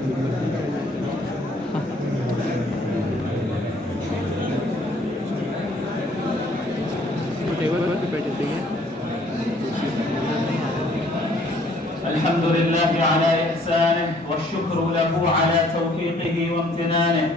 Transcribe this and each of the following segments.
الحمد لله على إحسانه والشكر له على توفيقه وامتنانه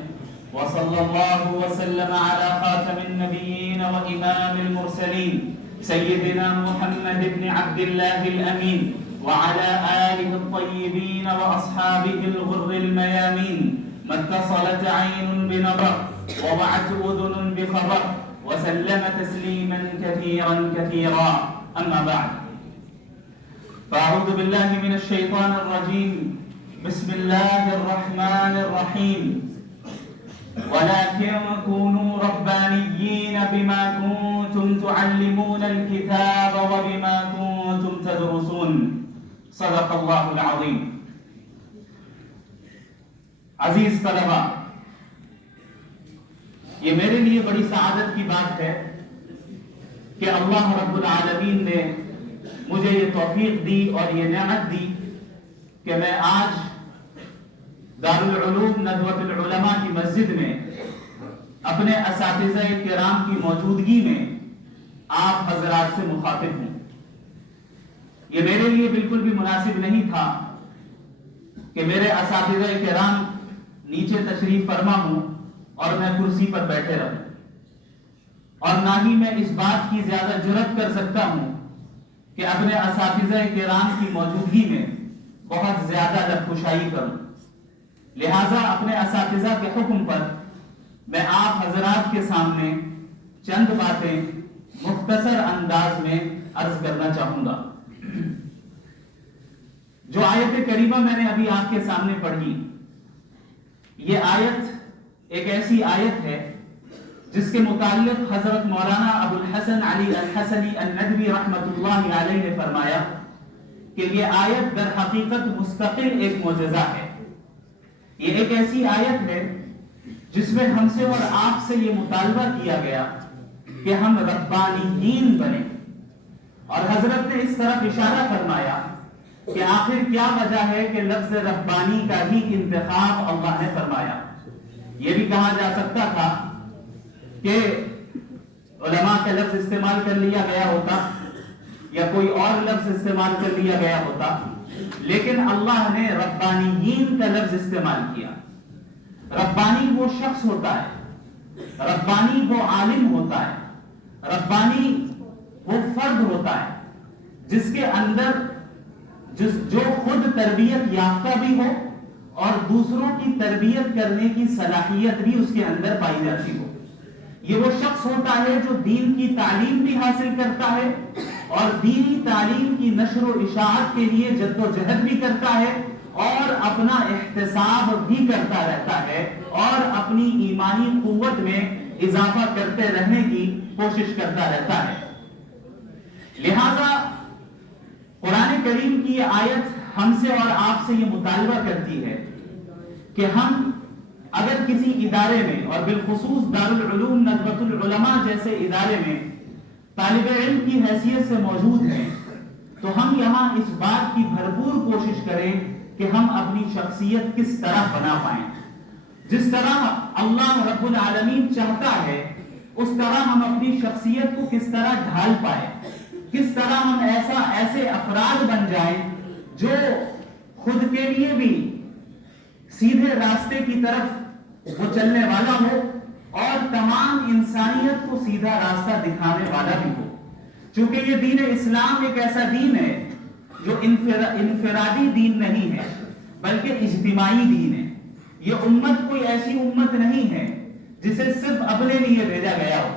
وصلى الله وسلم على خاتم النبيين وإمام المرسلين سيدنا محمد بن عبد الله الأمين وعلى آله الطيبين وأصحابه الغر الميامين ما اتصلت عين بنظر ووعت أذن بخبر وسلم تسليما كثيرا كثيرا أما بعد فأعوذ بالله من الشيطان الرجيم بسم الله الرحمن الرحيم ولكن كونوا ربانيين بما كنتم تعلمون الكتاب وبما كنتم تدرسون صدق الله العظيم. عزیز طلبہ، یہ میرے لیے بڑی سعادت کی بات ہے کہ اللہ رب العالمین نے مجھے یہ توفیق دی اور یہ نعمت دی کہ میں آج دارالعلوم ندوۃ العلماء کی مسجد میں اپنے اساتذہ کرام کی موجودگی میں آپ حضرات سے مخاطب ہوں. یہ میرے لیے بالکل بھی مناسب نہیں تھا کہ میرے اساتذہ کرام نیچے تشریف فرما ہوں اور میں کرسی پر بیٹھے رہوں، اور نہ ہی میں اس بات کی زیادہ جرأت کر سکتا ہوں کہ اپنے اساتذہ کرام کی موجودگی میں بہت زیادہ لبخشائی کروں. لہٰذا اپنے اساتذہ کے حکم پر میں آپ حضرات کے سامنے چند باتیں مختصر انداز میں عرض کرنا چاہوں گا. جو آیت کریمہ میں نے ابھی آپ کے سامنے پڑھی، یہ آیت ایک ایسی آیت ہے جس کے متعلق حضرت مولانا ابو الحسن علی الحسنی الندوی رحمۃ اللہ علیہ نے فرمایا کہ یہ آیت در حقیقت مستقل ایک معجزہ ہے. یہ ایک ایسی آیت ہے جس میں ہم سے اور آپ سے یہ مطالبہ کیا گیا کہ ہم ربانیین بنیں، اور حضرت نے اس طرف اشارہ فرمایا کہ آخر کیا وجہ ہے کہ لفظ ربانی کا ہی انتخاب اللہ نے فرمایا. یہ بھی کہا جا سکتا تھا کہ علماء کا لفظ استعمال کر لیا گیا ہوتا یا کوئی اور لفظ استعمال کر لیا گیا ہوتا، لیکن اللہ نے ربانیین کا لفظ استعمال کیا. ربانی وہ شخص ہوتا ہے، ربانی وہ عالم ہوتا ہے، ربانی وہ فرد ہوتا ہے جس کے اندر جو خود تربیت یافتہ بھی ہو اور دوسروں کی تربیت کرنے کی صلاحیت بھی اس کے اندر پائی جاتی ہو. یہ وہ شخص ہوتا ہے جو دین کی تعلیم بھی حاصل کرتا ہے اور دینی تعلیم کی نشر و اشاعت کے لیے جد و جہد بھی کرتا ہے اور اپنا احتساب بھی کرتا رہتا ہے اور اپنی ایمانی قوت میں اضافہ کرتے رہنے کی کوشش کرتا رہتا ہے. لہذا قرآن کریم کی یہ آیت ہم سے اور آپ سے یہ مطالبہ کرتی ہے کہ ہم اگر کسی ادارے میں اور بالخصوص دارالعلوم ندوۃ العلماء جیسے ادارے میں طالب علم کی حیثیت سے موجود ہیں تو ہم یہاں اس بات کی بھرپور کوشش کریں کہ ہم اپنی شخصیت کس طرح بنا پائیں. جس طرح اللہ رب العالمین چاہتا ہے اس طرح ہم اپنی شخصیت کو کس طرح ڈھال پائیں، کس طرح ہم ایسے افراد بن جائیں جو خود کے لیے بھی سیدھے راستے کی طرف وہ چلنے والا ہو اور تمام انسانیت کو سیدھا راستہ دکھانے والا بھی ہو. چونکہ یہ دین اسلام ایک ایسا دین ہے جو انفرادی دین نہیں ہے بلکہ اجتماعی دین ہے. یہ امت کوئی ایسی امت نہیں ہے جسے صرف اپنے لیے بھیجا گیا ہو،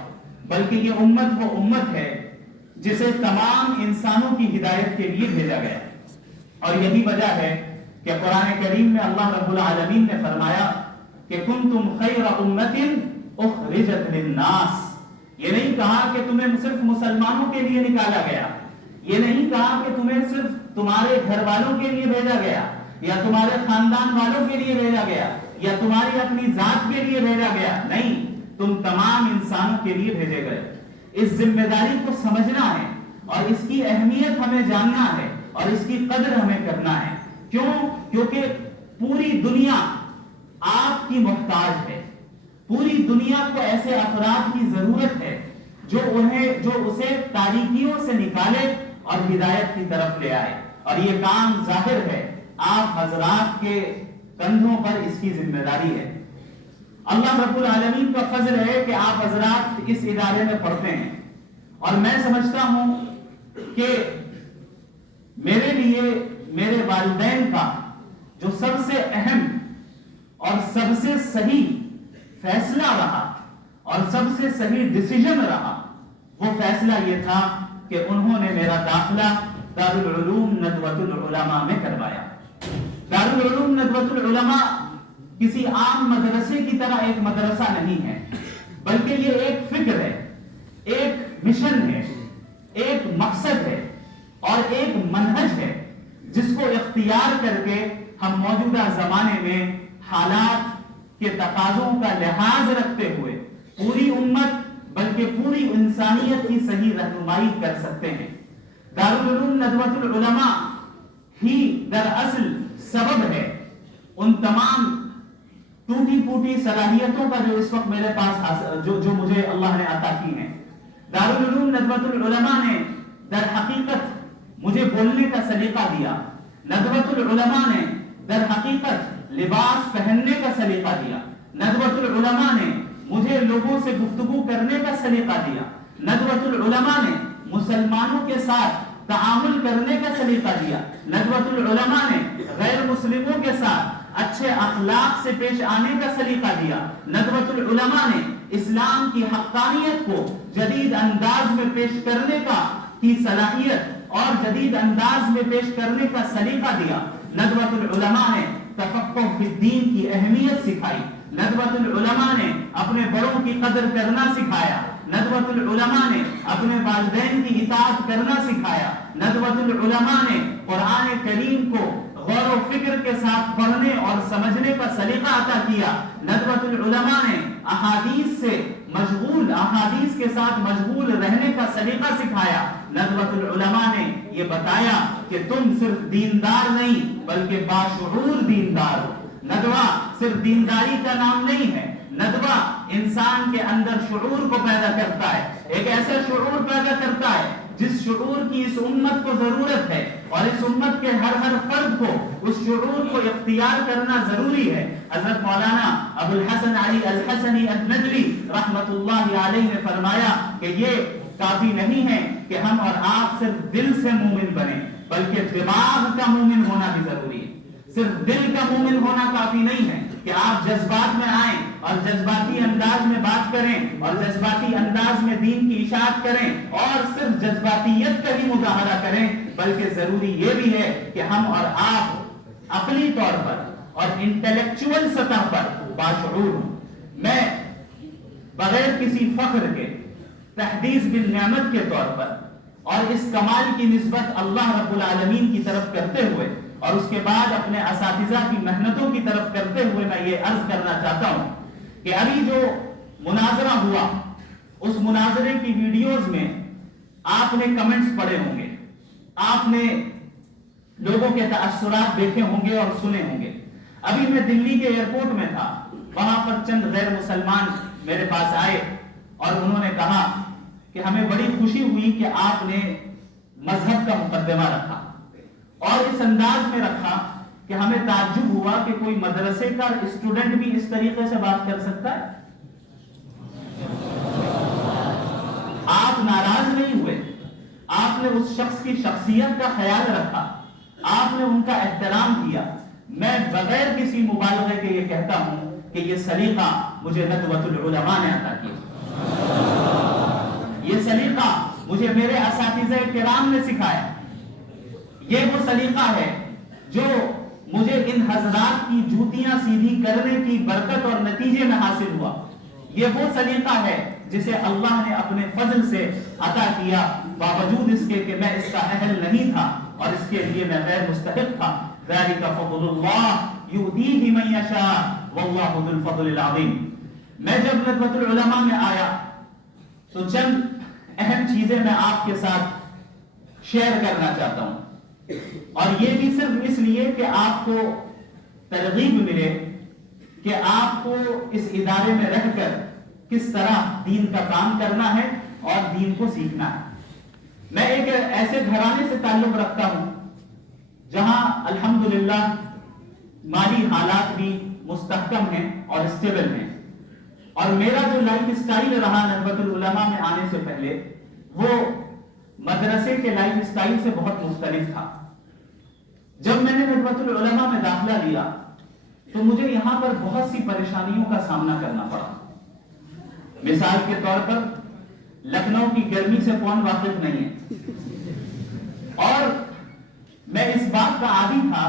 بلکہ یہ امت وہ امت ہے جسے تمام انسانوں کی ہدایت کے لیے بھیجا گیا. اور یہی وجہ ہے کہ قرآن کریم میں اللہ رب العالمین نے فرمایا کہ کنتم خیر امت اخرجت للناس. یہ نہیں کہا کہ تمہیں صرف مسلمانوں کے لیے نکالا گیا، یہ نہیں کہا کہ تمہیں صرف تمہارے گھر والوں کے لیے بھیجا گیا یا تمہارے خاندان والوں کے لیے بھیجا گیا یا تمہاری اپنی ذات کے لیے بھیجا گیا. نہیں، تم تمام انسانوں کے لیے بھیجے گئے. اس ذمہ داری کو سمجھنا ہے اور اس کی اہمیت ہمیں جاننا ہے اور اس کی قدر ہمیں کرنا ہے. کیوں؟ کیونکہ پوری دنیا آپ کی محتاج ہے. پوری دنیا کو ایسے افراد کی ضرورت ہے جو اسے تاریکیوں سے نکالے اور ہدایت کی طرف لے آئے. اور یہ کام ظاہر ہے آپ حضرات کے کندھوں پر اس کی ذمہ داری ہے. اللہ رب العالمین کا فضل ہے کہ آپ حضرات اس ادارے میں پڑھتے ہیں، اور میں سمجھتا ہوں کہ میرے لیے میرے والدین کا جو سب سے اہم اور سب سے صحیح فیصلہ رہا اور سب سے صحیح ڈیسیژن رہا، وہ فیصلہ یہ تھا کہ انہوں نے میرا داخلہ دارالعلوم ندوۃ العلماء میں کروایا. دارالعلوم ندوۃ العلماء کسی عام مدرسے کی طرح ایک مدرسہ نہیں ہے، بلکہ یہ ایک فکر ہے، ایک مشن ہے، ایک مقصد ہے اور ایک منہج ہے جس کو اختیار کر کے ہم موجودہ زمانے میں حالات کے تقاضوں کا لحاظ رکھتے ہوئے پوری امت بلکہ پوری انسانیت کی صحیح رہنمائی کر سکتے ہیں. دارالعلوم ندوۃ العلماء ہی دراصل سبب ہے ان تمام ٹوٹی پھوٹی صلاحیتوں کا جو اس وقت میرے پاس جو مجھے اللہ نے عطا کی ہیں. دارالعلوم ندوۃ العلماء نے در حقیقت مجھے بولنے کا سلیقہ دیا. ندوۃ العلماء نے در حقیقت لباس پہننے کا سلیقہ دیا. ندوۃ العلماء نے مجھے لوگوں سے گفتگو کرنے کا سلیقہ دیا. ندوۃ العلماء نے مسلمانوں کے ساتھ تعامل کرنے کا سلیقہ دیا. ندوۃ العلماء نے غیر مسلموں کے ساتھ اچھے اخلاق سے پیش آنے کا سلیقہ دیا. ندوۃ العلماء نے اسلام کی حقانیت کو جدید انداز میں پیش کرنے کی صلاحیت اور جدید انداز میں پیش کرنے کا سلیقہ دیا. ندوۃ العلماء نے تفقہ فی الدین کی اہمیت سکھائی. ندوۃ العلماء نے اپنے بڑوں کی قدر کرنا سکھایا. ندوۃ العلماء نے اپنے والدین کی اطاعت کرنا سکھایا. ندوۃ العلماء نے قرآن کریم کو غور و فکر کے ساتھ پڑھنے اور سمجھنے کا سلیقہ عطا کیا. ندوۃ العلماء نے احادیث کے ساتھ مشغول رہنے کا سلیقہ سکھایا. ندوۃ العلماء نے یہ بتایا کہ تم صرف دیندار نہیں بلکہ باشعور دیندار ہو. ندوہ صرف دینداری کا نام نہیں ہے، ندوہ انسان کے اندر شعور کو پیدا کرتا ہے، ایک ایسا شعور پیدا کرتا ہے جس شعور کی اس امت کو ضرورت ہے، اور اس امت کے ہر فرد کو اس شعور کو اختیار کرنا ضروری ہے. حضرت مولانا ابو الحسن علی الحسنی الندوی رحمت اللہ علیہ نے فرمایا کہ یہ کافی نہیں ہے کہ ہم اور آپ صرف دل سے مومن بنیں، بلکہ دماغ کا مومن ہونا بھی ضروری ہے. صرف دل کا مومن ہونا کافی نہیں ہے کہ آپ جذبات میں آئیں اور جذباتی انداز میں بات کریں اور جذباتی انداز میں دین کی اشاعت کریں اور صرف جذباتیت کا ہی مظاہرہ کریں، بلکہ ضروری یہ بھی ہے کہ ہم اور آپ عقلی طور پر اور انٹلیکچوئل سطح پر باشعور ہوں. میں بغیر کسی فخر کے تحدیث بالنعمت کے طور پر اور اس کمال کی نسبت اللہ رب العالمین کی طرف کرتے ہوئے اور اس کے بعد اپنے اساتذہ کی محنتوں کی طرف کرتے ہوئے میں یہ عرض کرنا چاہتا ہوں کہ ابھی جو مناظرہ ہوا اس مناظرے کی ویڈیوز میں آپ نے کمنٹس پڑھے ہوں گے، آپ نے لوگوں کے تاثرات دیکھے ہوں گے اور سنے ہوں گے. ابھی میں دلی کے ایئرپورٹ میں تھا، وہاں پر چند غیر مسلمان میرے پاس آئے اور انہوں نے کہا کہ ہمیں بڑی خوشی ہوئی کہ آپ نے مذہب کا مقدمہ رکھا اور اس انداز میں رکھا کہ ہمیں تعجب ہوا کہ کوئی مدرسے کا اسٹوڈنٹ بھی اس طریقے سے بات کر سکتا ہے. آپ ناراض نہیں ہوئے، آپ نے اس شخص کی شخصیت کا خیال رکھا، آپ نے ان کا احترام کیا. میں بغیر کسی مبالغے کے یہ کہتا ہوں کہ یہ سلیقہ مجھے ندوۃ العلماء نے عطا کیا. یہ سلیقہ مجھے میرے اساتذہ کرام نے سکھایا. یہ وہ سلیقہ ہے جو مجھے ان حضرات کی جوتیاں سیدھی کرنے کی برکت اور نتیجے میں حاصل ہوا. یہ وہ سلیقہ ہے جسے اللہ نے اپنے فضل سے عطا کیا، باوجود اس کے کہ میں اس کا اہل نہیں تھا اور اس کے لیے میں غیر مستحق تھا. ذالک فضل اللہ یؤتیہ من یشاء واللہ ذو الفضل العظیم. میں جب ندوۃ العلماء میں آیا تو چند اہم چیزیں میں آپ کے ساتھ شیئر کرنا چاہتا ہوں، اور یہ بھی صرف اس لیے کہ آپ کو ترغیب ملے کہ آپ کو اس ادارے میں رہ کر کس طرح دین کا کام کرنا ہے اور دین کو سیکھنا ہے۔ میں ایک ایسے گھرانے سے تعلق رکھتا ہوں جہاں الحمدللہ مالی حالات بھی مستحکم ہیں اور اسٹیبل ہیں، اور میرا جو لائف اسٹائل رہا ندوۃ العلماء میں آنے سے پہلے وہ مدرسے کے لائف اسٹائل سے بہت مختلف تھا۔ جب میں نے ندوۃ العلماء میں داخلہ لیا تو مجھے یہاں پر بہت سی پریشانیوں کا سامنا کرنا پڑا۔ مثال کے طور پر لکھنؤ کی گرمی سے کون واقف نہیں ہے، اور میں اس بات کا عادی تھا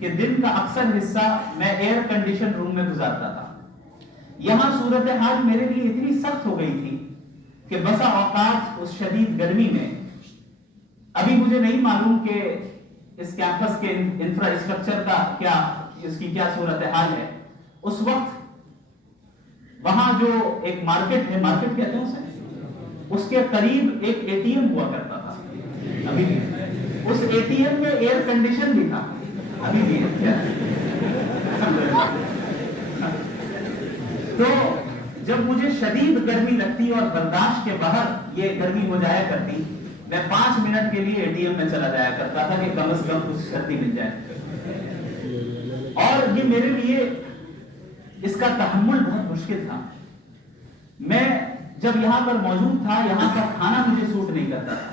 کہ دن کا اکثر حصہ میں ایئر کنڈیشن روم میں گزارتا تھا۔ یہاں صورتحال میرے لیے اتنی سخت ہو گئی تھی کہ بسا اوقات اس شدید گرمی میں، ابھی مجھے نہیں معلوم کہ اس کیمپس کے انفراسٹرکچر کا کیا، اس کی کیا صورتحال ہے، اس وقت وہاں جو ایک مارکیٹ ہے، مارکیٹ کہتے ہیں اسے، اس کے قریب ایک اے ٹی ایم ہوا کرتا تھا، ابھی بھی اس اے ٹی ایم میں ایئر کنڈیشن بھی تھا، ابھی بھی ہے۔ تو جب مجھے شدید گرمی لگتی اور برداشت کے باہر یہ گرمی ہو جایا کرتی، میں 5 منٹ کے لیے اے ٹی ایم میں چلا جایا کرتا تھا کہ کم از کم کچھ سردی مل جائے، اور یہ میرے لیے اس کا تحمل بہت مشکل تھا۔ میں جب یہاں پر موجود تھا، یہاں کا کھانا مجھے سوٹ نہیں کرتا تھا،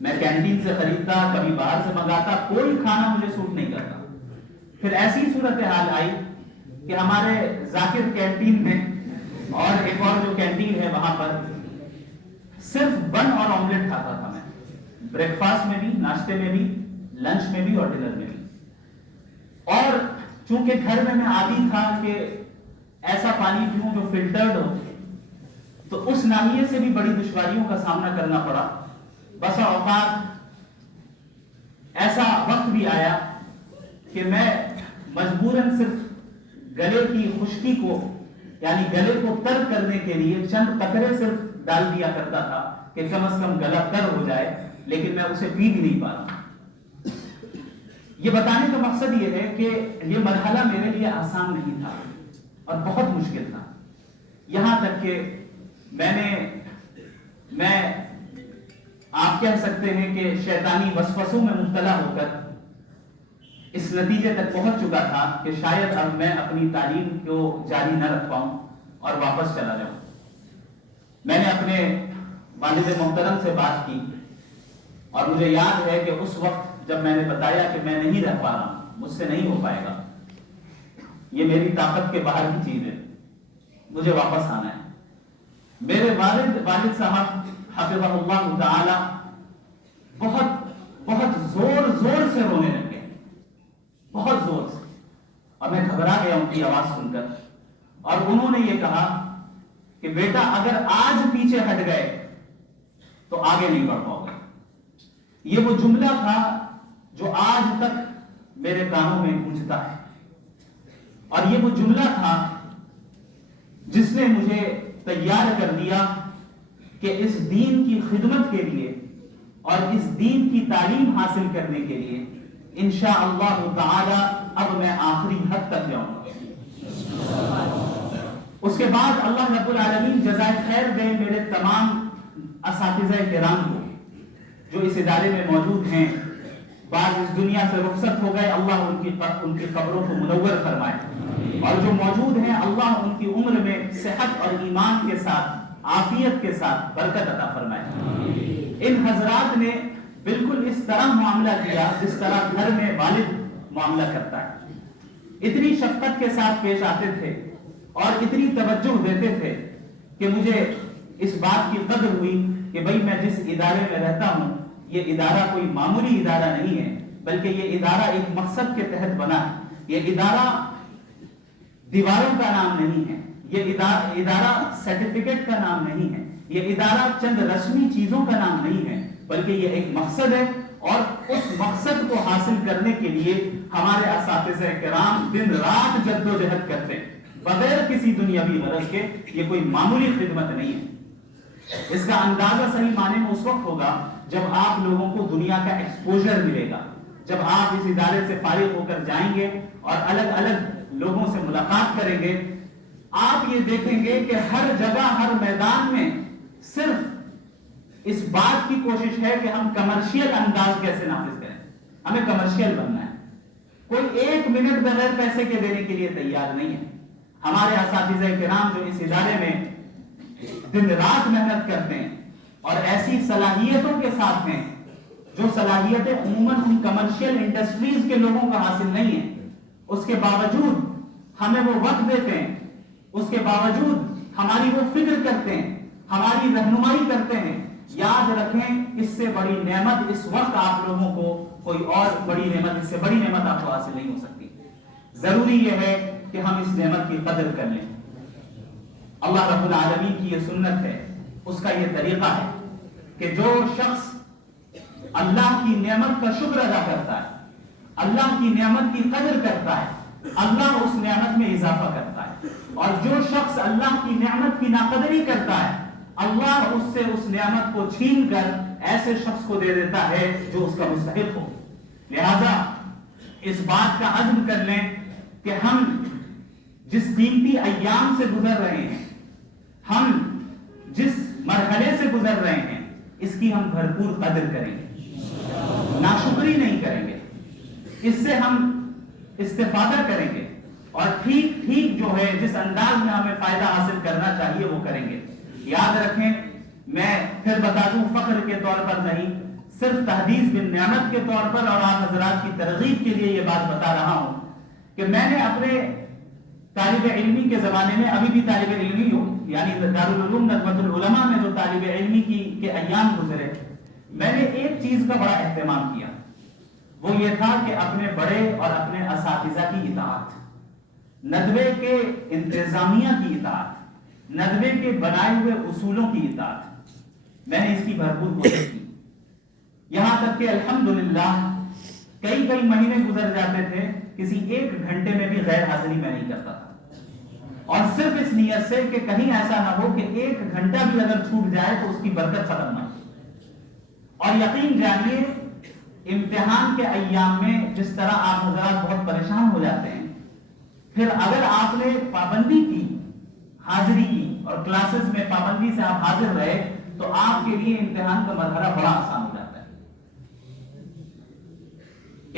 میں کینٹین سے خریدتا، کبھی باہر سے منگاتا، کوئی کھانا مجھے سوٹ نہیں کرتا۔ پھر ایسی صورتحال آئی کہ ہمارے ذاکر کینٹین میں اور ایک اور جو کینٹین ہے وہاں پر صرف بن اور آملیٹ کھاتا تھا میں، بریک فاسٹ میں بھی، ناشتے میں بھی، لنچ میں بھی اور ڈنر میں بھی۔ اور چونکہ گھر میں عادی تھا کہ ایسا پانی پیوں جو فلٹرڈ ہو، تو اس ناحیے سے بھی بڑی دشواریوں کا سامنا کرنا پڑا۔ بسا اوقات ایسا وقت بھی آیا کہ میں مجبوراً صرف گلے کی خشکی کو، یعنی گلے کو تر کرنے کے لیے چند قطرے صرف ڈال دیا کرتا تھا کہ کم از کم گلا تر ہو جائے، لیکن میں اسے پی بھی نہیں پا رہا۔ یہ بتانے کا مقصد یہ ہے کہ یہ مرحلہ میرے لیے آسان نہیں تھا اور بہت مشکل تھا، یہاں تک کہ میں آپ کہہ سکتے ہیں کہ شیطانی وسوسوں میں مبتلا ہو کر اس نتیجے تک پہنچ چکا تھا کہ شاید اب میں اپنی تعلیم کو جاری نہ رکھ پاؤں اور واپس چلا جاؤں۔ میں نے اپنے والد محترم سے بات کی، اور مجھے یاد ہے کہ اس وقت جب میں نے بتایا کہ میں نہیں رہ پا رہا، مجھ سے نہیں ہو پائے گا، یہ میری طاقت کے باہر کی چیز ہے، مجھے واپس آنا ہے، میرے والد صاحب حفظہ اللہ تعالی بہت زور سے رونے لگے، بہت زور سے، اور میں گھبرا گیا ان کی آواز سن کر، اور انہوں نے یہ کہا کہ بیٹا اگر آج پیچھے ہٹ گئے تو آگے نہیں بڑھ پاؤ گے۔ یہ وہ جملہ تھا جو آج تک میرے کانوں میں گونجتا ہے، اور یہ وہ جملہ تھا جس نے مجھے تیار کر دیا کہ اس دین کی خدمت کے لیے اور اس دین کی تعلیم حاصل کرنے کے لیے انشاءاللہ تعالی اب میں آخری حد تک جاؤں گا۔ اس کے بعد اللہ رب العالمین جزائے خیر دے میرے تمام اساتذہ کرام کو جو اس ادارے میں موجود ہیں، بعض اس دنیا سے رخصت ہو گئے، اللہ ان کی قبروں کو منور فرمائے، اور جو موجود ہیں اللہ ان کی عمر میں صحت اور ایمان کے ساتھ، عافیت کے ساتھ برکت عطا فرمائے۔ ان حضرات نے بالکل اس طرح معاملہ کیا جس طرح گھر میں والد معاملہ کرتا ہے، اتنی شفقت کے ساتھ پیش آتے تھے اور اتنی توجہ دیتے تھے کہ مجھے اس بات کی قدر ہوئی کہ بھئی میں جس ادارے میں رہتا ہوں یہ ادارہ کوئی معمولی ادارہ نہیں ہے، بلکہ یہ ادارہ ایک مقصد کے تحت بنا ہے۔ یہ ادارہ دیواروں کا نام نہیں ہے، یہ ادارہ سرٹیفکیٹ کا نام نہیں ہے، یہ ادارہ چند رسمی چیزوں کا نام نہیں ہے، بلکہ یہ ایک مقصد ہے، اور اس مقصد کو حاصل کرنے کے لیے ہمارے اساتذہ کرام دن رات جدوجہد کرتے ہیں بغیر کسی دنیاوی غرض کے۔ یہ کوئی معمولی خدمت نہیں ہے۔ اس کا اندازہ صحیح معنی میں اس وقت ہوگا جب آپ لوگوں کو دنیا کا ایکسپوژر ملے گا، جب آپ اس ادارے سے فارغ ہو کر جائیں گے اور الگ الگ لوگوں سے ملاقات کریں گے، آپ یہ دیکھیں گے کہ ہر جگہ ہر میدان میں صرف اس بات کی کوشش ہے کہ ہم کمرشل انداز کیسے نافذ کریں، ہمیں کمرشل بننا ہے۔ کوئی ایک منٹ بغیر پیسے کے دینے کے لیے تیار نہیں ہے۔ ہمارے اساتذہ کرام جو اس ادارے میں دن رات محنت کرتے ہیں اور ایسی صلاحیتوں کے ساتھ ہیں جو صلاحیتیں عموماً ان کمرشل انڈسٹریز کے لوگوں کو حاصل نہیں ہیں، اس کے باوجود ہمیں وہ وقت دیتے ہیں، اس کے باوجود ہماری وہ فکر کرتے ہیں، ہماری رہنمائی کرتے ہیں۔ یاد رکھیں، اس سے بڑی نعمت اس وقت آپ لوگوں کو کوئی اور بڑی نعمت، اس سے بڑی نعمت آپ کو حاصل نہیں ہو سکتی۔ ضروری یہ ہے کہ ہم اس نعمت کی قدر کر لیں۔ اللہ رب العالمین کی یہ سنت ہے، اس کا یہ طریقہ ہے کہ جو شخص اللہ کی نعمت کا شکر ادا کرتا ہے، اللہ کی نعمت کی قدر کرتا ہے، اللہ اس نعمت میں اضافہ کرتا ہے، اور جو شخص اللہ کی نعمت کی ناقدری کرتا ہے، اللہ اس سے اس نعمت کو چھین کر ایسے شخص کو دے دیتا ہے جو اس کا مستحق ہو۔ لہذا اس بات کا عزم کر لیں کہ ہم جس قیمتی ایام سے گزر رہے ہیں، ہم جس مرحلے سے گزر رہے ہیں، اس کی ہم بھرپور قدر کریں گے، ناشکری نہیں کریں گے، اس سے ہم استفادہ کریں گے، اور ٹھیک ٹھیک جو ہے جس انداز میں ہمیں فائدہ حاصل کرنا چاہیے وہ کریں گے۔ یاد رکھیں، میں پھر بتا دوں، فخر کے طور پر نہیں، صرف تحدیث بالنعمت کے طور پر اور آپ حضرات کی ترغیب کے لیے یہ بات بتا رہا ہوں کہ میں نے اپنے طالب علمی کے زمانے میں، ابھی بھی طالب علمی ہوں، یعنی دارالعلوم ندوۃ العلماء میں جو طالب علمی کے ایام گزرے، میں نے ایک چیز کا بڑا اہتمام کیا، وہ یہ تھا کہ اپنے بڑے اور اپنے اساتذہ کی اطاعت، ندوے کے انتظامیہ کی اطاعت، ندوے کے بنائے ہوئے اصولوں کی اطاعت، میں نے اس کی بھرپور کوشش کی۔ یہاں تک کہ الحمدللہ کئی مہینے گزر جاتے تھے، کسی ایک گھنٹے میں بھی غیر حاضری میں نہیں کرتا تھا، اور صرف اس نیت سے کہ کہیں ایسا نہ ہو کہ ایک گھنٹہ بھی اگر چھوٹ جائے تو اس کی برکت ختم نہ ہو۔ اور یقین جانیے، امتحان کے ایام میں جس طرح آپ حضرات بہت پریشان ہو جاتے ہیں، پھر اگر آپ نے پابندی کی، حاضری کی، اور کلاسز میں پابندی سے آپ حاضر رہے، تو آپ کے لیے امتحان کا مرحلہ بڑا آسان ہو جاتا ہے۔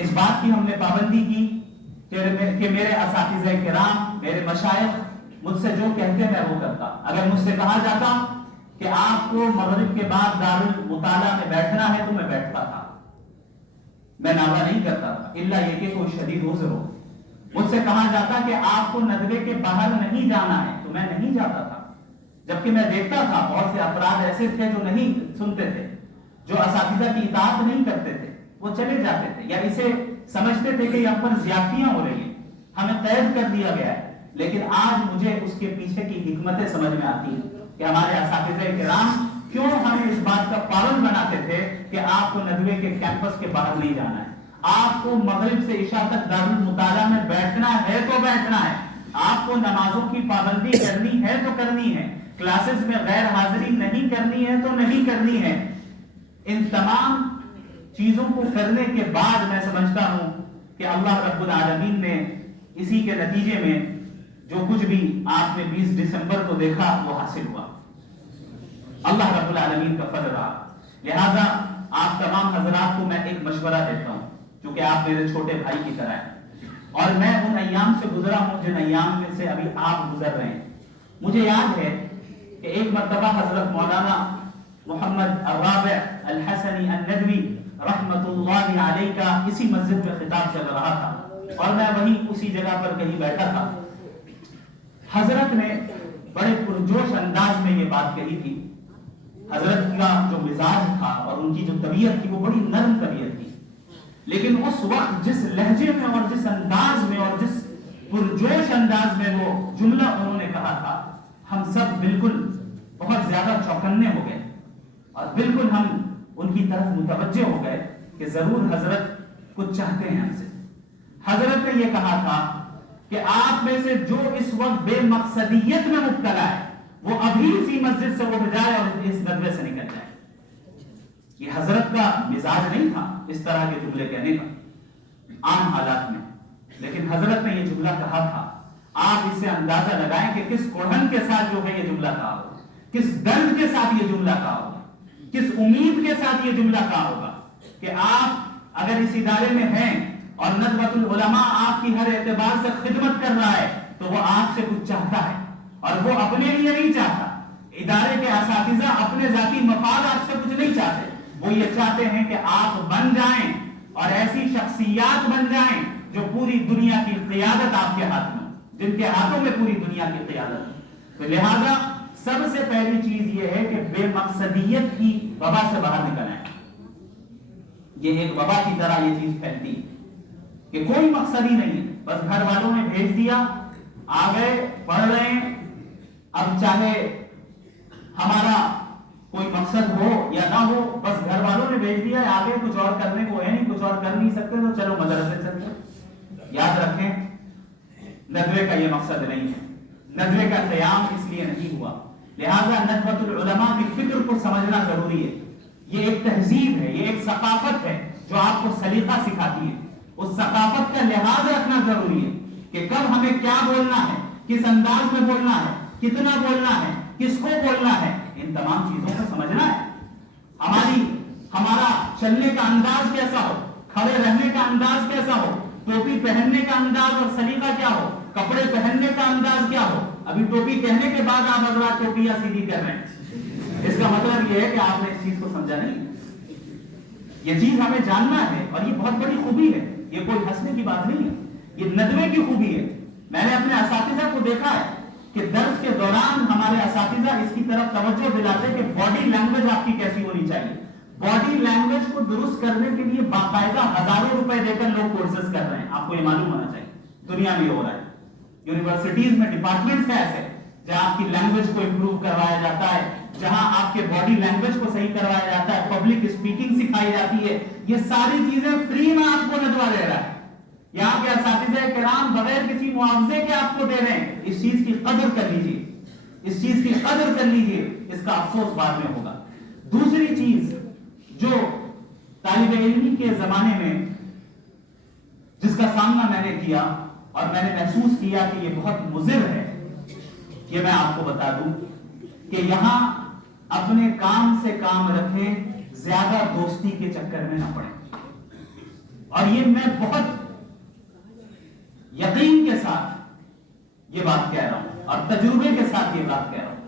اس بات کی ہم نے پابندی کی کہ میرے اساتذہ کرام، میرے مشائخ مجھ سے جو کہتے ہیں وہ کرتا۔ اگر مجھ سے کہا جاتا کہ آپ کو مغرب کے بعد دارالمطالعہ میں بیٹھنا ہے تو میں بیٹھتا تھا، میں ناغہ نہیں کرتا تھا، الا یہ کہ کوئی شدید عذر ہو۔ مجھ سے کہا جاتا کہ آپ کو ندوے کے باہر نہیں جانا ہے تو میں نہیں جاتا تھا، جبکہ میں دیکھتا تھا بہت سے افراد ایسے تھے جو نہیں سنتے تھے، جو اساتذہ کی اطاعت نہیں کرتے تھے، وہ چلے جاتے تھے، یا اسے سمجھتے تھے کہ ہم پر زیادتیاں ہو رہی ہیں، ہمیں قید کر دیا گیا ہے۔ لیکن آج مجھے اس کے پیچھے کی حکمتیں سمجھ میں آتی ہیں کہ ہمارے اساتذہ کرام کیوں ہمیں اس بات کا پابند بناتے تھے کہ آپ کو ندوے کے کیمپس کے باہر نہیں جانا ہے، آپ کو مغرب سے عشاء تک دارالمطالعہ میں بیٹھنا ہے تو بیٹھنا ہے، آپ کو نمازوں کی پابندی کرنی ہے تو کرنی ہے، کلاسز میں غیر حاضری نہیں کرنی ہے تو نہیں کرنی ہے۔ ان تمام چیزوں کو کرنے کے بعد میں سمجھتا ہوں کہ اللہ رب العالمین نے اسی کے نتیجے میں جو کچھ بھی آپ نے 20 دسمبر کو دیکھا وہ حاصل ہوا، اللہ رب العالمین کا فضل رہا۔ لہذا آپ تمام حضرات کو میں ایک مشورہ دیتا ہوں، کیونکہ آپ میرے چھوٹے بھائی کی طرح ہیں، اور میں ان ایام سے گزرا ہوں جن ایام میں سے ابھی آپ گزر رہے ہیں۔ مجھے یاد ہے کہ ایک مرتبہ حضرت مولانا محمد الرابع الحسنی الندوی رحمت اللہ علیہ کا اسی مسجد میں خطاب چل رہا تھا، اور میں وہیں اسی جگہ پر کہیں بیٹھا تھا۔ حضرت نے بڑے پرجوش انداز میں یہ بات کہی تھی۔ حضرت کا جو مزاج تھا اور ان کی جو طبیعت تھی وہ بڑی نرم طبیعت تھی، لیکن اس وقت جس لہجے میں اور جس انداز میں اور جس پرجوش انداز میں وہ جملہ انہوں نے کہا تھا، ہم سب بالکل بہت زیادہ چوکنے ہو گئے، اور بالکل ہم ان کی طرف متوجہ ہو گئے کہ ضرور حضرت کچھ چاہتے ہیں ہم سے۔ حضرت نے یہ کہا تھا کہ آپ میں سے جو اس وقت بے مقصدیت میں مبتلا ہے وہ ابھی اسی مسجد سے اٹھ جائے اور اس ندوے سے نکل جائے۔ یہ حضرت کا مزاج نہیں تھا اس طرح کے جملے کہنے کا، عام حالات میں، لیکن حضرت نے یہ جملہ کہا تھا. آپ اس سے اندازہ لگائیں کہ کس قرآن کے ساتھ جو ہے یہ جملہ کہا ہوگا، کس درد کے ساتھ یہ جملہ کہا ہوگا، کس امید کے ساتھ یہ جملہ کہا ہوگا کہ آپ اگر اس ادارے میں ہیں اور ندوۃ العلماء آپ کی ہر اعتبار سے خدمت کر رہا ہے تو وہ آپ سے کچھ چاہتا ہے، اور وہ اپنے لیے نہیں چاہتا. ادارے کے اساتذہ اپنے ذاتی مفاد آپ سے کچھ نہیں چاہتے، وہ یہ چاہتے ہیں کہ آپ بن جائیں اور ایسی شخصیات بن جائیں جو پوری دنیا کی قیادت آپ کے ہاتھ میں، جن کے ہاتھوں میں پوری دنیا کی قیادت ہے. تو لہذا سب سے پہلی چیز یہ ہے کہ بے مقصدیت کی وبا سے باہر نکل آئے. یہ ایک وبا کی طرح یہ چیز پھیلتی ہے کہ کوئی مقصد ہی نہیں ہے، بس گھر والوں نے بھیج دیا، آ گئے، پڑھ رہے ہیں. اب چاہے ہمارا کوئی مقصد ہو یا نہ ہو، بس گھر والوں نے بھیج دیا، آگے کچھ اور کرنے کو ہے نہیں، کچھ اور کر نہیں سکتے تو چلو مدرسے چلتے. یاد رکھیں ندوے کا یہ مقصد نہیں ہے، ندوے کا قیام اس لیے نہیں ہوا. لہذا ندوۃ العلماء کی فکر کو سمجھنا ضروری ہے. یہ ایک تہذیب ہے، یہ ایک ثقافت ہے جو آپ کو سلیقہ سکھاتی ہے. اس ثقافت کا لحاظ رکھنا ضروری ہے کہ کب ہمیں کیا بولنا ہے، کس انداز میں بولنا ہے، کتنا بولنا ہے، کس کو بولنا ہے. ان تمام چیزوں کو سمجھنا ہے. ہمارا چلنے کا انداز کیسا ہو، کھڑے رہنے کا انداز کیسا ہو، ٹوپی پہننے کا انداز اور سلیقہ کیا ہو، کپڑے پہننے کا انداز کیا ہو. ابھی ٹوپی کہنے کے بعد آپ حضرات ٹوپیاں سیدھی کر رہے ہیں، اس کا مطلب یہ ہے کہ آپ نے اس چیز کو سمجھا نہیں. یہ چیز ہمیں جاننا ہے اور یہ بہت بڑی خوبی ہے، یہ کوئی ہنسنے کی بات نہیں ہے، یہ ندوے کی خوبی ہے. میں نے اپنے اساتذہ کو دیکھا ہے کہ درس کے دوران ہمارے اساتذہ اس کی طرف توجہ دلاتے کہ باڈی لینگویج آپ کی کیسی ہونی چاہیے. باڈی لینگویج کو درست کرنے کے لیے باقاعدہ ہزاروں روپے دے کر لوگ کورسز کر رہے ہیں. آپ کو یہ معلوم ہونا چاہیے دنیا میں یہ ہو رہا ہے. یونیورسٹیز میں ڈپارٹمنٹس ہیں ایسے جہاں آپ کی لینگویج کو امپروو کروایا جاتا ہے، جہاں آپ کے باڈی لینگویج کو صحیح کروایا جاتا ہے، پبلک اسپیکنگ سکھائی جاتی ہے. یہ ساری چیزیں فری میں آپ کو ندوہ دے رہا ہے. یہاں کے اساتذہ کرام بغیر کسی معاوضے کے آپ کو دے رہے ہیں. اس چیز کی قدر کر لیجیے، اس چیز کی قدر کر لیجیے، اس کا افسوس بعد میں ہوگا. دوسری چیز جو طالب علمی کے زمانے میں جس کا سامنا میں نے کیا اور میں نے محسوس کیا کہ یہ بہت مضر ہے، یہ میں آپ کو بتا دوں کہ یہاں اپنے کام سے کام رکھیں، زیادہ دوستی کے چکر میں نہ پڑیں. اور یہ میں بہت یقین کے ساتھ یہ بات کہہ رہا ہوں اور تجربے کے ساتھ یہ بات کہہ رہا ہوں.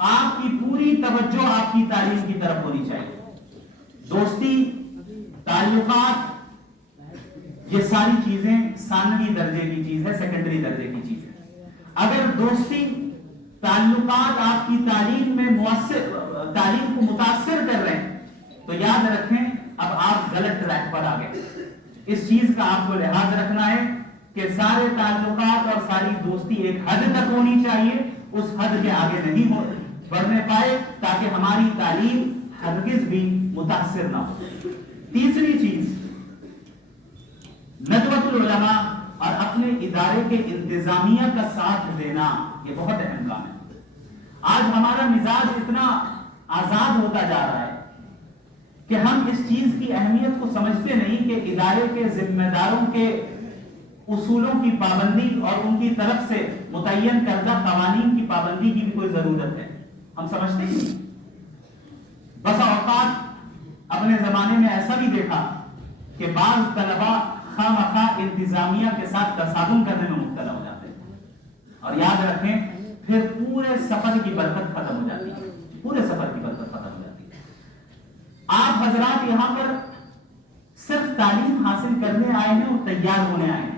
آپ کی پوری توجہ آپ کی تعلیم کی طرف ہونی چاہیے. دوستی، تعلقات، یہ ساری چیزیں ثانوی درجے کی چیز ہے، سیکنڈری درجے کی چیز ہے. اگر دوستی، تعلقات آپ کی تعلیم میں تعلیم کو متاثر کر رہے ہیں تو یاد رکھیں اب آپ غلط ٹریک پر آ گئے. اس چیز کا آپ کو لحاظ رکھنا ہے کہ سارے تعلقات اور ساری دوستی ایک حد تک ہونی چاہیے، اس حد کے آگے نہیں بڑھنے پائے تاکہ ہماری تعلیم ہرگز بھی متاثر نہ ہو. تیسری چیز ندوۃ العلماء اور اپنے ادارے کے انتظامیہ کا ساتھ دینا، یہ بہت اہم کام ہے. آج ہمارا مزاج اتنا آزاد ہوتا جا رہا ہے کہ ہم اس چیز کی اہمیت کو سمجھتے نہیں کہ ادارے کے ذمہ داروں کے اصولوں کی پابندی اور ان کی طرف سے متعین کردہ قوانین کی پابندی کی بھی کوئی ضرورت ہے. ہم سمجھتے نہیں. بس اوقات اپنے زمانے میں ایسا بھی دیکھا کہ بعض طلباء خواہ مخواہ انتظامیہ کے ساتھ تصادم کرنے میں مبتلا ہو جاتے ہیں اور یاد رکھیں پھر پورے سفر کی برکت ختم ہو جاتی ہے. پورے سفر کی برکت ختم ہو جاتی ہے. آپ حضرات یہاں پر صرف تعلیم حاصل کرنے آئے ہیں اور تیار ہونے آئے ہیں.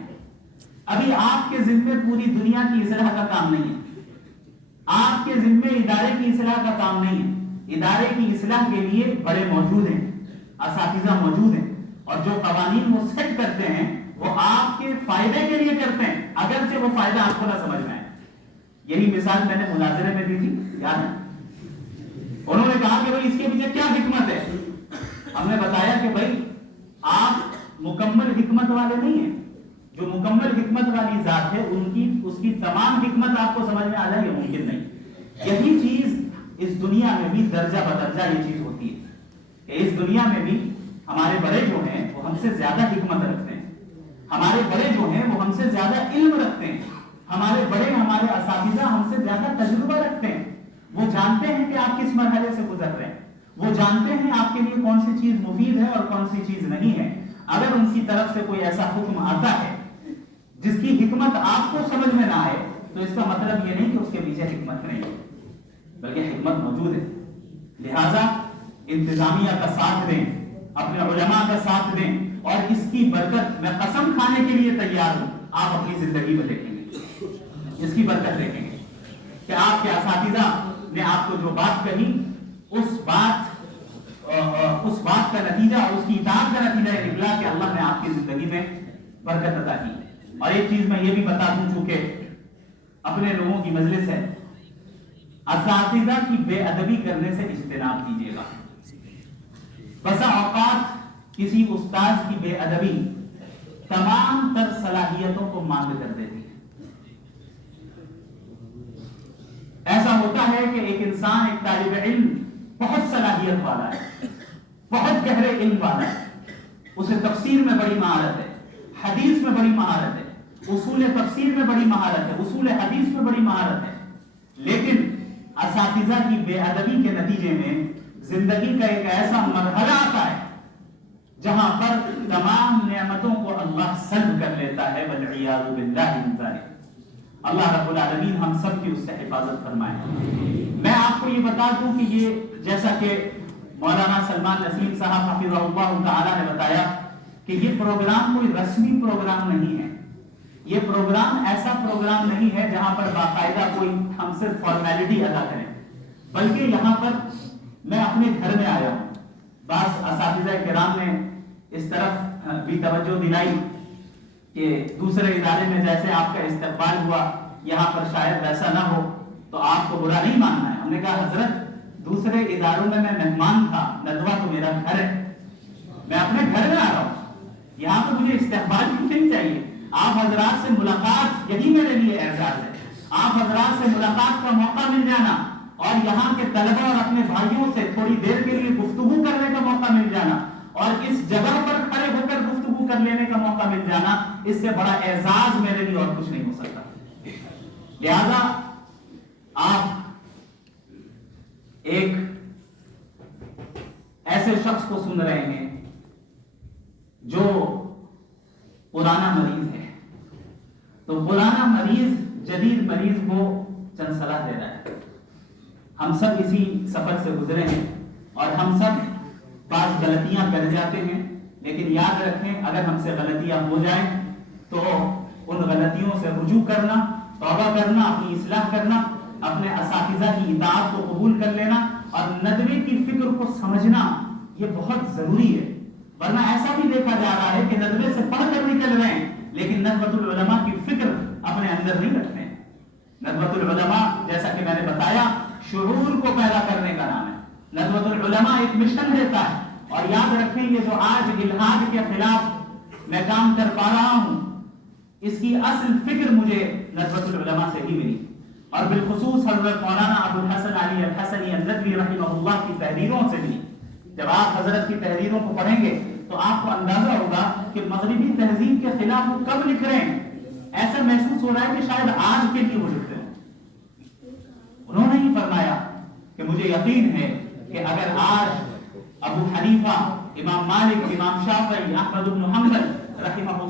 ابھی آپ کے ذمے پوری دنیا کی اصلاح کا کام نہیں ہے. آپ کے ذمے ادارے کی اصلاح کا کام نہیں ہے. ادارے کی اصلاح کے لیے بڑے موجود ہیں، اساتذہ موجود ہیں، اور جو قوانین وہ سیٹ کرتے ہیں وہ آپ کے فائدے کے لیے کرتے ہیں، اگرچہ وہ فائدہ آپ کو نہ سمجھ میں آئے. یہی مثال میں نے مناظرے میں دی تھی، یاد ہے؟ انہوں نے کہا کہ بھائی اس کے پیچھے کیا حکمت ہے. ہم نے بتایا کہ بھائی آپ مکمل حکمت والے نہیں ہیں. جو مکمل حکمت والی ذات ہے اس کی تمام حکمت آپ کو سمجھ میں آ جائے، یہ ممکن نہیں. یہی چیز اس دنیا میں بھی درجہ بدرجہ یہ چیز ہوتی ہے کہ اس دنیا میں بھی ہمارے بڑے جو ہیں وہ ہم سے زیادہ حکمت رکھتے ہیں، ہمارے بڑے جو ہیں وہ ہم سے زیادہ علم رکھتے ہیں، ہمارے بڑے ہمارے اساتذہ ہم سے زیادہ تجربہ رکھتے ہیں، وہ جانتے ہیں کہ آپ کس مرحلے سے گزر رہے ہیں، وہ جانتے ہیں آپ کے لیے کون سی چیز مفید ہے اور کون سی چیز نہیں ہے۔ اگر ان کی طرف سے کوئی ایسا حکم آتا ہے جس کی حکمت آپ کو سمجھ میں نہ آئے تو اس کا مطلب یہ نہیں کہ اس کے پیچھے حکمت نہیں ہے، بلکہ حکمت موجود ہے۔ لہذا انتظامیہ کا ساتھ دیں، اپنے علماء کا ساتھ دیں، اور اس کی برکت میں قسم کھانے کے لیے تیار ہوں، آپ اپنی زندگی میں دیکھیں گے، اس کی برکت دیکھیں گے کہ آپ کے اساتذہ نے آپ کو جو بات کہی اس بات کا نتیجہ اور اس کی اطاعت کا نتیجہ یہ نکلا کہ اللہ نے آپ کی زندگی میں برکت عطا کی۔ اور ایک چیز میں یہ بھی بتا دوں، چونکہ اپنے لوگوں کی مجلس ہے، اساتذہ کی بے ادبی کرنے سے اجتناب کیجیے گا۔ بسا اوقات کسی استاد کی بے ادبی تمام تر صلاحیتوں کو ماند کر دیتی ہے۔ ایسا ہوتا ہے کہ ایک انسان، ایک طالب علم بہت صلاحیت والا ہے، بہت گہرے علم والا ہے، اسے تفسیر میں بڑی مہارت ہے، حدیث میں بڑی مہارت ہے، اصول تفسیر میں بڑی مہارت ہے، اصول حدیث میں بڑی مہارت ہے، لیکن اساتذہ کی بے ادبی کے نتیجے میں زندگی کا ایک ایسا مرحلہ آتا ہے جہاں پر تمام نعمتوں کو اللہ سلب کر لیتا ہے، والعیاذ باللہ من ذالک۔ اللہ رب العالمین ہم سب کی اس سے حفاظت فرمائے۔ میں آپ کو یہ بتا دوں کہ یہ جیسا کہ مولانا سلمان نسیم صاحب حفظہ اللہ تعالی نے بتایا کہ یہ پروگرام کوئی رسمی پروگرام نہیں ہے، یہ پروگرام ایسا پروگرام نہیں ہے جہاں پر باقاعدہ کوئی ہم صرف فارمیلٹی ادا کریں، بلکہ یہاں پر میں اپنے گھر میں آیا ہوں۔ بعض اساتذہ کرام نے اس طرف بھی توجہ دلائی کہ دوسرے ادارے میں جیسے آپ کا استقبال ہوا یہاں پر شاید ویسا نہ ہو تو آپ کو برا نہیں ماننا ہے۔ ہم نے کہا حضرت دوسرے اداروں میں مہمان تھا، ندوہ تو میرا گھر ہے، میں اپنے گھر میں آ رہا ہوں، یہاں پر مجھے استقبال کیوں نہیں چاہیے؟ آپ حضرات سے ملاقات یہی میرے لیے اعزاز ہے، آپ حضرات سے ملاقات کا موقع مل جانا اور یہاں کے طلبہ اور اپنے بھائیوں سے تھوڑی دیر کے لیے گفتگو کرنے کا موقع مل جانا اور اس جگہ پر کھڑے ہو کر گفتگو کر لینے کا موقع مل جانا، اس سے بڑا اعزاز میرے لیے اور کچھ نہیں ہو سکتا۔ لہذا آپ ایک ایسے شخص کو سن رہے ہیں جو پرانا مریض ہے، تو پرانا مریض جدید مریض کو چند صلاح دے رہا ہے۔ ہم سب اسی سفر سے گزرے ہیں اور ہم سب بعض غلطیاں کر جاتے ہیں، لیکن یاد رکھیں اگر ہم سے غلطیاں ہو جائیں تو ان غلطیوں سے رجوع کرنا، توبہ کرنا، اپنی اصلاح کرنا، اپنے اساتذہ کی اطاعت کو قبول کر لینا اور ندوے کی فکر کو سمجھنا یہ بہت ضروری ہے۔ ورنہ ایسا بھی دیکھا جا رہا ہے کہ ندوے سے پڑھ کر نکل رہے ہیں لیکن ندوۃ العلماء کی فکر اپنے اندر نہیں رکھتے ہیں۔ ندوۃ العلماء جیسا کہ میں نے بتایا شعور کو پیدا کرنے کا نام ہے۔ ندوۃ العلماء ایک مشن دیتا ہے، اور یاد رکھیں یہ جو آج الحاد کے خلاف میں کام کر پا رہا ہوں اس کی اصل فکر مجھے ندوۃ العلماء سے ہی ملی، اور بالخصوص حضرت مولانا ابو الحسن علی الحسنی الندوی رحمہ اللہ کی تحریروں سے ملی۔ جب آپ حضرت کی تحریروں کو پڑھیں گے تو آپ کو اندازہ ہوگا کہ مغربی تہذیب کے خلاف وہ کب لکھ رہے ہیں۔ ایسا محسوس ہو رہا ہے کہ شاید آج کے لیے وہ لکھتے ہیں۔ انہوں نے ہی فرمایا کہ مجھے یقین ہے کہ اگر آج ابو حنیفہ، امام مالک، امام شافعی، احمد بن حنبل رحمہم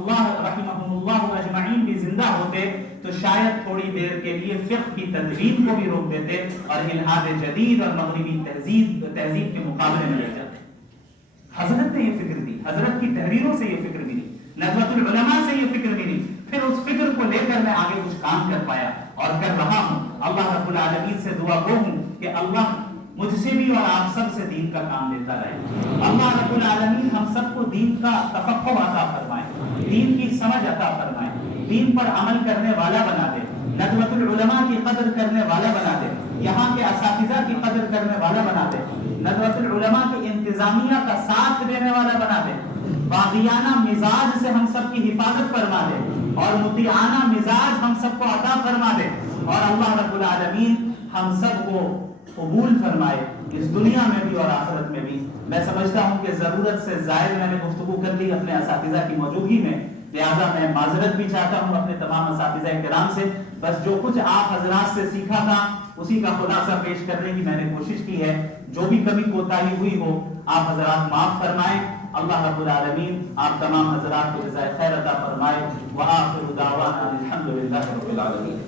اللہ اجمعین بھی زندہ ہوتے تو شاید تھوڑی دیر کے لیے فقہ کی تدوین کو بھی روک دیتے اور الحاد جدید اور مغربی تہذیب کے مقابلے میں لے جاتے۔ حضرت نے یہ فکر دی، حضرت کی تحریروں سے یہ فکر ملی، ندوۃ العلماء سے یہ فکر ملی، پھر اس فکر کو لے کر میں آگے کچھ کام کر پایا اور کر رہا ہوں۔ اللہ رب العالمین سے دعا گو ہوں کہ اللہ مجھ سے بھی اور آپ سب سے دین کا کام لیتا رہے۔ اللہ رب العالمین ہم سب کو دین کا تفقہ عطا فرمائے، دین کی سمجھ عطا فرمائے، دین پر عمل کرنے والا بنا دے، ندوۃ العلماء کی قدر کرنے والا بنا دے، یہاں کے اساتذہ کی قدر کرنے والا بنا دے، ندوۃ العلماء کی انتظامیہ کا ساتھ دینے والا بنا دے، باغیانہ مزاج سے ہم سب کی حفاظت فرما دے اور مطیعانہ مزاج ہم سب کو عطا فرما دے، اور اللہ رب العالمین ہم سب کو قبول فرمائے اس دنیا میں بھی اور آخرت میں بھی۔ میں سمجھتا ہوں کہ ضرورت سے زائد میں نے گفتگو کر لی اپنے اساتذہ کی موجودگی میں، لہذا میں معذرت بھی چاہتا ہوں اپنے تمام اساتذہ کرام سے۔ بس جو کچھ آپ حضرات سے سیکھا تھا اسی کا خلاصہ پیش کرنے کی میں نے کوشش کی ہے۔ جو بھی کمی کوتاہی ہوئی ہو آپ حضرات معاف فرمائیں۔ اللہ رب العالمین آپ تمام حضرات کو جزائے خیر عطا فرمائے۔ وآخر دعوانا الحمدللہ رب العالمین۔